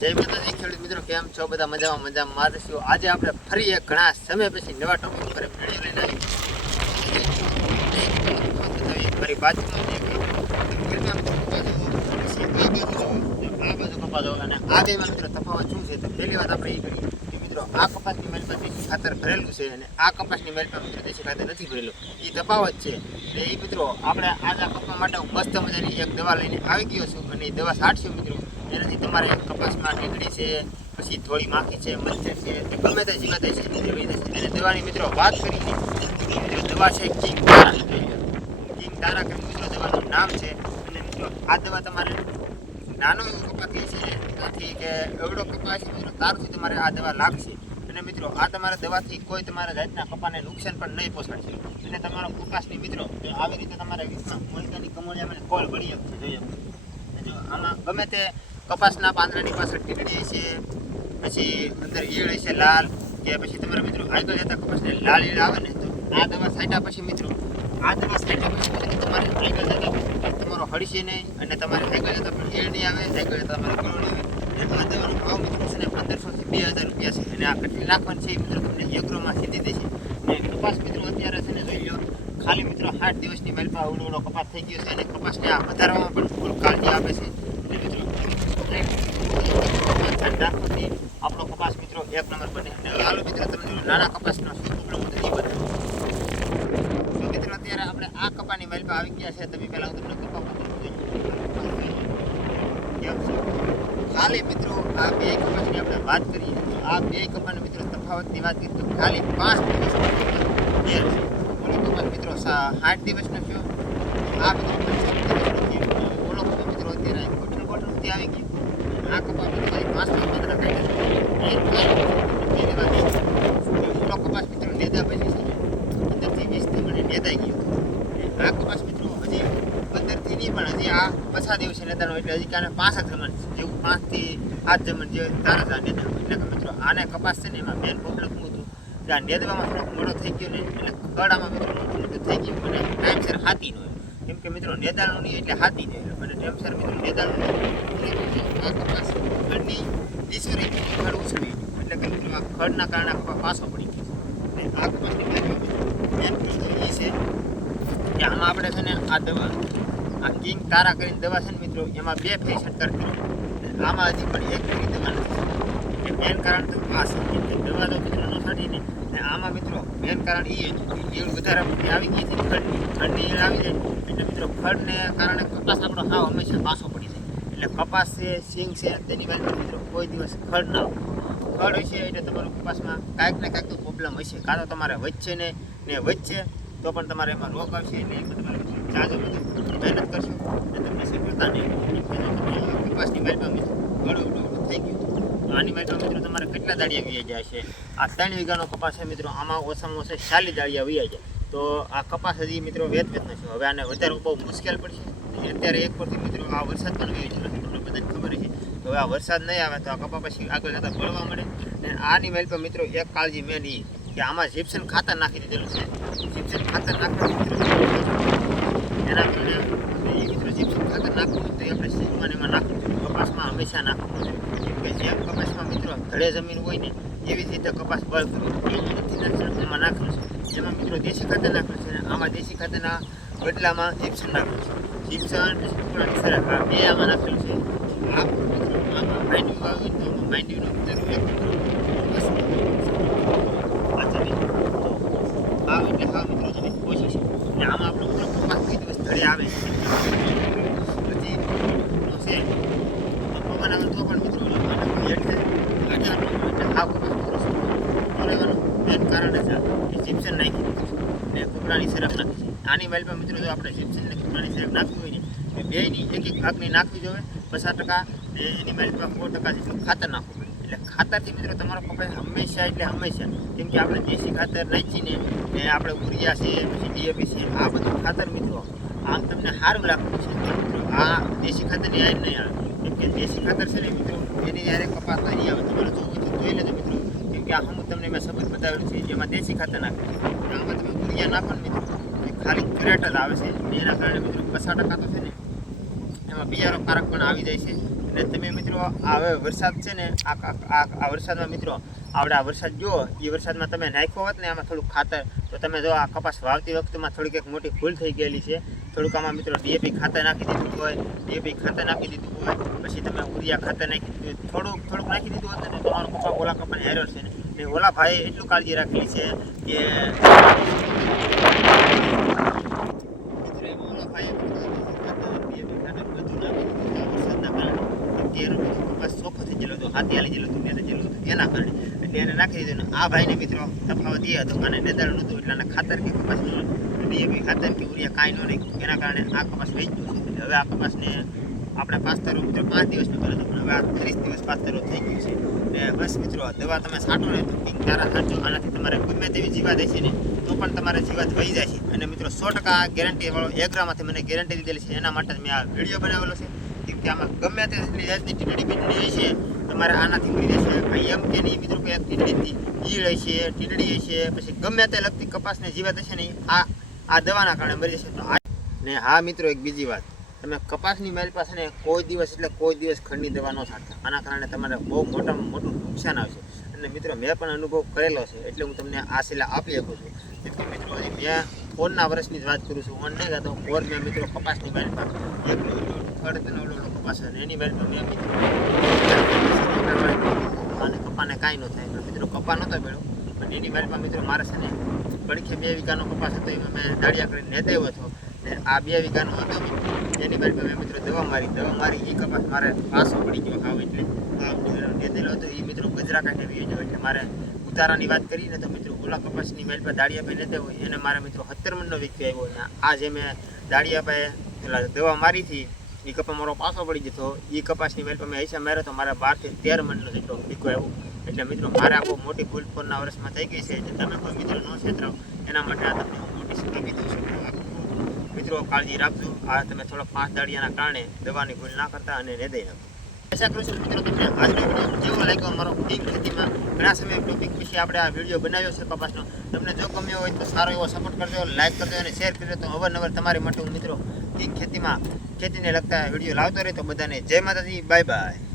જય માતાજી ખેડૂત મિત્રો, કેમ છો? બધા મજામાં મારે છું. આજે આપણે ફરી એક ઘણા સમય પછી નવા ટોપિક પર વિડીયો લઈને આવી મારી બાજુમાં આ બાજુ કપાસ અને આ બેમાં મિત્રો તફાવત શું છે? તો પહેલી વાત આપણે એ કરીએ કે મિત્રો આ કપાસની મેલમાં દેશી ખાતર ભરેલું છે અને આ કપાસની મેલમાં મિત્રો દેશી ખાતર નથી ભરેલું. એ તફાવત છે. એટલે એ મિત્રો આપણે આજે આ કપા માટે હું મસ્ત મજાની એક દવા લઈને આવી ગયો છું અને એ દવા છાંટશું મિત્રો. એનાથી તમારે કપાસમાં નીકળી છે, પછી થોડી માખી છે, મચ્છર છે, ગમે તે જીવાત છે અને દવાની મિત્રો વાત કરી છે. દવા છે કિંગ તારા કરીને મિત્રો દવાનું નામ છે. અને મિત્રો આ દવા તમારે નાનો એવો કપાસ છે ત્યાંથી કે એવડો કપાસ છે મિત્રો તારથી તમારે આ દવા લાગશે. અને મિત્રો આ તમારા દવાથી કોઈ તમારા જાતના કપાને નુકસાન પણ નહીં પહોંચાડશે. અને તમારો કપાસની મિત્રો આવી રીતે તમારા વીસમાં મોનિકાની કમોડિયા કોલ બળી શકશે. જોઈએ આમાં ગમે તે કપાસના પાંદડાની પાછળ ટીકડી છે, પછી અંદર ઈયળ છે લાલ, કે પછી તમારા મિત્રો આગળ જતા કપાસને લાલ ઈયળ આવે ને તો આ દવા છાંટ્યા પછી મિત્રો તમારે આગળ જતા તમારો હળશે નહીં અને તમારે આગળ જતા પણ ઈયળ નહીં આવે, આગળ જતા તમારે ગળો નહીં આવે. અને આ દવાનો ભાવ મિત્રો છે ને 1500 થી 2000 રૂપિયા છે. અને આ કેટલી નાખવાની છે મિત્રો તમને એગ્રોમાં સીધી દેશે. અને કપાસ મિત્રો અત્યારે છે ને જોઈ લો ખાલી મિત્રો 8 દિવસની મેલપા ઉડો કપાસ થઈ ગયો છે અને કપાસને આ વધારવામાં પણ ફૂલ કાળજી આપે છે. આપણો કપાસ મિત્રો એક નંબર બને. અને હાલો મિત્રો તમને નાના કપાસનો શું પ્રોબ્લેમ હતો એ બતાવો. તો મિત્રો અત્યારે આપણે આ કપાની મેલપા આવી ગયા છે. તમે પહેલા હું તમને કપા ખાલી મિત્રો આ બે કપાસની આપણે વાત કરીએ તો આ બે કપાના મિત્રો તફાવતની વાત કરીએ તો ખાલી 5 દિવસ ઓલો કપાસ મિત્રો 60 દિવસનો થયો, આ મિત્રો 50 દિવસનો થયો. ઓલો કપાસ મિત્રો અત્યારે કોટનથી આવી ગયો. આ કપાસ મિત્રો 5 ઓલો કપાસ મિત્રો નેદા પછી છે 15 થી 20 થી મને નેદાઈ ગયો. આ કપાસ મિત્રો હજી 15 થી નહીં પણ હજી આ 50 દિવસે નેદાનો એટલે હજી કાને 5 જમણ જેવું 5 થી 8 જમણ જે તારા નેદા. એટલે કે મિત્રો આને કપાસ છે ને એમાં મેન પ્રોબ્લેમ શું હતું કે આ નેદવામાં થોડોક મોડો થઈ ગયો ને એટલે કડામાં મિત્રો મોટું થઈ ગયું અને ટાઈમસર હાથી નો કેમ કે મિત્રો નેદાણું નહીં એટલે હાથી નહીં અને ટાઈમસર મિત્રો નેદાણું આ કપાસ ખડની દીસો રહી ખડ ઉછળી એટલે કે મિત્રો આ ખડના કારણે કપાસ પાછો પડી ગયો. અને આ કપાસની મેન પ્રોબ્લેમ એ છે કે આમાં આપણે છે ને આ દવા આ કિંગ તારા કરીને દવા છે ને મિત્રો એમાં 2 ફેસ છંટકાવ કર્યો. આમાં હજી પણ એક ફેરી દવા નથી. એ મેન કારણ તો આ છે કે દવા તો મિત્રો ન છાંટીને આમાં મિત્રો મેન કારણ એ ઈયળ વધારે આવી ગઈ છે ખડની ઈયળ આવી જાય એટલે મિત્રો ખડને કારણે કપાસ આપણો હાવ હંમેશા પાછો પડી જાય. એટલે કપાસ છે, સિંગ છે તેની બાજુ મિત્રો કોઈ દિવસ ખડ ના ખડ હશે એટલે તમારું કપાસમાં કાંઈક ને કાંઈક તો પ્રોબ્લેમ હશે. કાં તો તમારે વચ્ચે ને વચ્ચે તો પણ તમારે એમાં રોગ આવશે. એટલે એમાં તમારે જાજો બધું મહેનત કરશો અને તમને સફળતા નહીં. કપાસની મેલમાં મિત્રો ઘણું થઈ ગયું. આની મેલમાં મિત્રો તમારે કેટલા દાળિયા વી જાય છે? આ 3 વીઘાનો કપાસ છે મિત્રો, આમાં ઓછામાં ઓછા 40 દાળિયા વી જાય. તો આ કપાસ હજી મિત્રો વેત નથી. હવે આને વધારવું બહુ મુશ્કેલ પડશે. અત્યારે એક પરથી મિત્રો આ વરસાદ પણ વી જાય તમને બધાને ખબર છે. તો આ વરસાદ નહીં આવે તો આ કપા પછી આગળ જતા બળવા મળે. અને આની મેલ પર મિત્રો એક કાળજી મેન એ કે આમાં જીપ્સમ ખાતર નાખી દીધેલું છે. જીપ્સમ ખાતર નાખવાનું મિત્રો એના કારણે એ મિત્રો જીપ્સમ ખાતર નાખવું તો આપણે સીધમાં એમાં નાખવું કપાસમાં હંમેશા નાખવું. કે જેમ કપાસમાં મિત્રો ધડે જમીન હોય ને એવી જ રીતે કપાસ બળ કરવું એમાં નાખેલું છે. એમાં મિત્રો દેશી ખાતર નાખેલું છે અને આમાં દેશી ખાતરના બદલામાં જીપ્સમ નાખેલું છે. જીપ્સમ પછી સરસ આ બે આમાં નાખેલું છે. આ આમાં માઇન્ડ્યુ આવ્યું તો આમાં માઇન્ડ્યુનો આ એટલે હા મિત્રો તમે ઓછી છે. અને આમાં આપણો મિત્રો કપાસ કોઈ દિવસ ધડે આવે પછી છે પવન આવે તો પણ મિત્રો એટલે આ કપાસ રહેવાનું મેન કારણ જ એ જીપ્સન નાખી દીધું છે અને કપડાની સરફ નાખી છે. આની મેલમાં મિત્રો જો આપણે જીપ્સન ને કપડાની સરફ નાખવી હોય ને બેની એક ભાગની નાખવી જોઈએ 50% ને એની મેલમાં 4% જેટલું ખાતર નાખવું પડે. એટલે ખાતરથી મિત્રો તમારો કપાસ હંમેશા એટલે હંમેશા કેમ કે આપણે દેશી ખાતર નાખીને ને આપણે ઉરિયા છે પછી ડીએપી છે આ બધું ખાતર મિત્રો આમ તમને સારું લાગતું છે. મિત્રો આ દેશી ખાતરની યાદ નહીં આવે કેમ કે દેશી ખાતર છે ને મિત્રો એની જ્યારે કપાસ નહીં આવે તમારે જોવું હોય તો જોઈ લેજો મિત્રો. કેમ કે આ હું તમને મેં સબૂત બતાવેલું છે જેમાં દેશી ખાતર નાખે આમાં તમે ઉરિયા નાખો ને મિત્રો ખાલી ક્રેટ જ આવે છે. એના કારણે મિત્રો 50% તો છે ને એમાં બિયારો કારક પણ આવી જાય છે. અને તમે મિત્રો આ હવે વરસાદ છે ને આ વરસાદમાં મિત્રો આપણે આ વરસાદ જો એ વરસાદમાં તમે નાખ્યો હોત ને આમાં થોડુંક ખાતર તો તમે જો આ કપાસ વાવતી વખતમાં થોડીક એક મોટી ભૂલ થઈ ગયેલી છે. થોડુંક આમાં મિત્રો ડીએપી ખાતર નાખી દીધું હોય, ડીએપી ખાતર નાખી દીધું હોય, પછી તમે ઉરિયા ખાતર નાખી દીધું, થોડુંક નાખી દીધું હોત ને તો તમારો કપા ઓલા કપાને હેરો છે ને. ને ઓલા ભાઈએ એટલું કાળજી રાખેલી છે કે ચોખ્ખો થઈ ગયેલો હતો, હાથી હાલી ગયેલો હતું, નેતા ગયેલું હતું એના કારણે એટલે એને નાખી દીધું. ને આ ભાઈને મિત્રો તફાવત એ હતો અને નેદાળ નહોતું એટલે આને ખાતર કે કપાસ ડીએપી ખાતર કે ઉરિયા કાંઈ ન નાખ્યું એના કારણે આ કપાસ વહી ગયું છે. એટલે હવે આ કપાસને આપણે પાસ્તરો મિત્રો 5 દિવસમાં કર્યો હતો પણ હવે આ 30 દિવસ પાસ્તરો થઈ ગયું છે. ને બસ મિત્રો દવા તમે છાંટો ને તો કિંગ તારા છાંટજો, આનાથી તમારે ગમે તેવી જીવાત હશે ને તો પણ તમારે જીવાત વહી જાય છે. અને મિત્રો 100% ગેરંટી વાળો એગ્રામાંથી મને ગેરંટી દીધેલી છે, એના માટે મેં આ વિડીયો બનાવેલો છે કે આમાં ગમે તેટલી જાતની ટીંડડી બીંડડી હશે તમારે આનાથી મળી જશે. ભાઈ એમ કે નહીં મિત્રો કે એક ટીંડડીથી ઈળ હશે, ટીંડડી હશે, પછી ગમે તે લગતી કપાસને જીવાત હશે ને આ દવાના કારણે મરી જશે. તો ને હા મિત્રો એક બીજી વાત, તમે કપાસની મારી પાસે ને કોઈ દિવસ ખંડની દવા ન છાંટતા, આના કારણે તમારે બહુ મોટામાં મોટું નુકસાન આવશે. અને મિત્રો મેં પણ અનુભવ કરેલો છે એટલે હું તમને આ સલાહ આપી શકું છું. જેથી મિત્રો મેં 4ના વર્ષની જ વાત કરું છું, ઓન નહીં ગાતો 4 મેં મિત્રો કપાસની મારી પાસે ઓલો કપાસ છે એની મારી પાસે મેં મિત્રો અને કપાને કાંઈ ન થાય મિત્રો. કપા નહોતો મેળ્યો પણ એની મારી પાસે મિત્રો મારે છે ને કડખે 2 વીઘાનો કપાસ હતો એમાં મેં દાળિયા કરીને નેદાવ્યો હતો. ને આ 2 વીઘાનો હતો એની મારી પાસે મેં મિત્રો દવા મારી એ કપાસ મારે પાસો પડી ગયો હાવ એટલે નેદેલો હતો એ મિત્રો ગજરા કાઢે વી ગયો. એટલે મારે ઉતારાની વાત કરીને તો મિત્રો ઓલા કપાસની મારી પાસે દાળિયા પાસે નેદે હોય એને મારે મિત્રો 17 મણનો વીક આવ્યો. અને આ જે મેં દાળિયા પાસે પેલા દવા મારી હતી એ કપા મારો પાસો પડી જતો, એ કપાસની મારી પાસે હિસાબ માર્યો તો મારા 12 થી 13 મણનો જેટલો વીકો આવ્યો. એટલે મિત્રો મારે આ બહુ મોટી ભૂલ 4ના વર્ષમાં થઈ ગઈ છે. એટલે તમે કોઈ મિત્રો ન છેતરાવ એના માટે આ તમને હું મોટી સલાહ આપી દઉં છું. મિત્રો કાળજી રાખજો, આ તમે થોડા 5 દાળિયાના કારણે દવાની ભૂલ ના કરતા અને નેદાઈ નાખો. આશા કરું છું મિત્રો તમને આજનો વિડીયો જેવો લાગ્યો અમારો કિંગ ખેતીમાં ઘણા સમય ટોપિક વિશે આપણે આ વિડીયો બનાવ્યો છે કપાસનો. તમને જો ગમ્યો હોય તો સારો એવો સપોર્ટ કરજો, લાઈક કરજો અને શેર કરજો. તો અવારનવાર તમારી માટે હું મિત્રો કિંગ ખેતીમાં ખેતીને લગતા વિડીયો લાવતો રહેતો. બધાને જય માતાજી, બાય બાય.